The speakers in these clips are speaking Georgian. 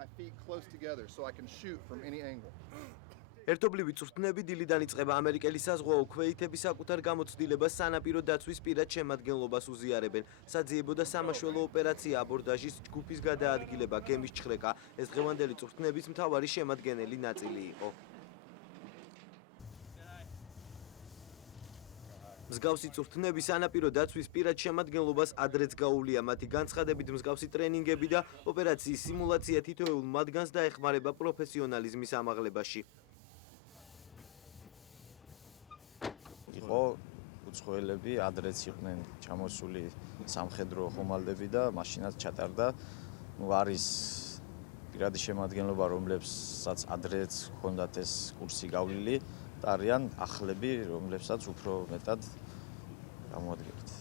my feet close together so I can shoot from any angle. ერთობლივი წვრთნები დილიდან იწყება ამერიკელი საზღვაო ქვეითები საკუთარ გამოცდილებას სანაპირო დაცვის პირად შემადგენლობას უზიარებენ. საძიებო და სამაშველო ოპერაცია აბორდაჟის ჯგუფის გადაადგილება, გემის ჩხრეკა. ეს დღევანდელი წვრთნების მთავარი შემადგენელი ნაწილი იყო. მსგავსი წვრთნები სანაპირო დაცვის პირად შემადგენლობას ადრეც გაუვლია. მათი განცხადებით მსგავსი ტრენინგები და ოპერაციის სიმულაცია თითოეულ მათგანს დაეხმარება პროფესიონალიზმის ამაღლებაში. იყო უცხოელები, ადრეც იყვნენ ჩამოსული სამხედრო ხომალდები და მაშინაც ჩატარდა. არის პირადი შემადგენლობა, რომლებსაც ადრეც ჰქონდათ ეს კურსი გავლილი და არიან ახლები, რომლებსაც უფრო მეტად გამოადგენთ.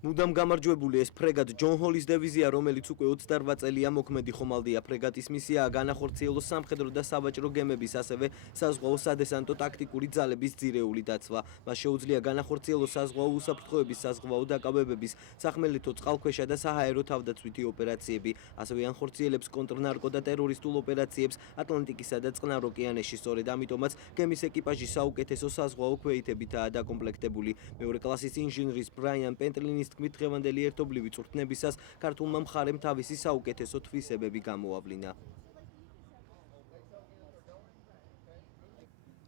მუდამ გამარჯვებული ეს ფრეგატ ჯონ ჰოლის დივიზია, რომელიც უკვე 28 წელია მოქმედი ხომალდია. ფრეგატის მისიაა განახორციელოს სამხედრო და სავაჭრო გემების, ასევე საზღვაო სადესანტო ტაქტიკური ძალების ძირეული დაცვა. მას შეუძლია განახორციელოს საზღვაო უსაფრთხოების, საზღვაო დაკავებების, სახმელეთო წყალქვეშა და საჰაერო თავდაცვითი ოპერაციები. ასევე ანხორციელებს კონტრნარკო და ტერორისტულ ოპერაციებს ატლანტიკისა და წყნარ ოკეანეში. სწორედ ამიტომაც გემის ეკიპაჟი საუკეთესო საზღვაო ქვეითებითაა დაკომპლექტებული. მეორე კლასის ინჟინრის ბრაიან პენტლინის თქმით, დღევანდელი ერთობლივი წვრთნებისას ქართულმა მხარემ თავისი საუკეთესო თვისებები გამოავლინა.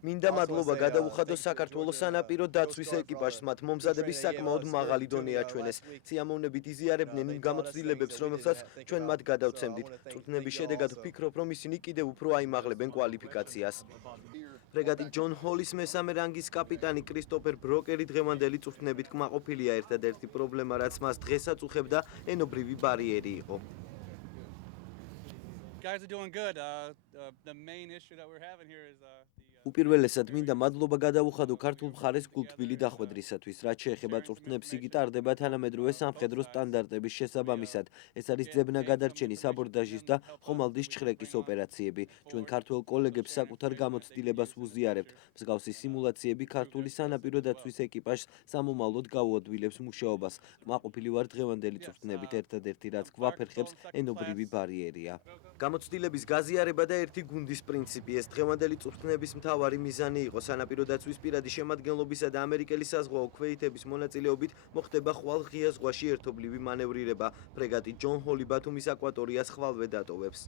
მინდა მადლობა გადაუხადოს საქართველოს სანაპირო დაცვის ეკიპაჟს, მათ მომზადების საკმაოდ მაღალი დონე აჩვენეს. სიამოვნებით იზიარებდნენ იმ გამოცდილებებს, რომელსაც ჩვენ მათ გადავცემდით. წვრთნების შედეგად ვფიქრობ, რომ ისინი კიდევ უფრო აიმაღლებენ კვალიფიკაციას. ფრეგატი ჯონ ჰოლის მესამე რანგის კაპიტანი კრისტოფერ ბროკერი დღევანდელი წვრთნებით კმაყოფილია. ერთადერთი პრობლემა, რაც მას დღესაც უხებდა, ენობრივი ბარიერი იყო. Guys are doing good. The main issue that we're having here is უპირველესად მინდა მადლობა გადაუხადო ქართულ მხარეს გულთბილი დახვედრისათვის. რაც შეეხება წვრთნებს, იგი ტარდება თანამედროვე სამხედრო სტანდარტების შესაბამისად. ეს არის ძებნა-გადარჩენის, აბორდაჟის და ხომალდის ჩხრეკის ოპერაციები. ჩვენ ქართველ კოლეგებს საკუთარ გამოცდილებას ვუზიარებთ. მსგავსი სიმულაციები ქართული სანაპირო დაცვის ეკიპაჟს სამომავლოდ გაუადვილებს მუშაობას. კმაყოფილი ვარ დღევანდელი წვრთნებით, ერთადერთი რაც გვაფერხებს, ენობრივი ბარიერია. გამოცდილების გაზიარება და ერთი გუნდის პრინციპი. ეს დღევანდელი წვრთნების მთავარი მიზანი იყო. სანაპირო დაცვის პირადი შემადგენლობისა და ამერიკელი საზღვაო ქვეითების მონაწილეობით მოხდება ხვალ ღია ზღვაში ერთობლივი მანევრირება. ფრეგატი ჯონ ჰოლი ბათუმის აკვატორიას ხვალვე დატოვებს.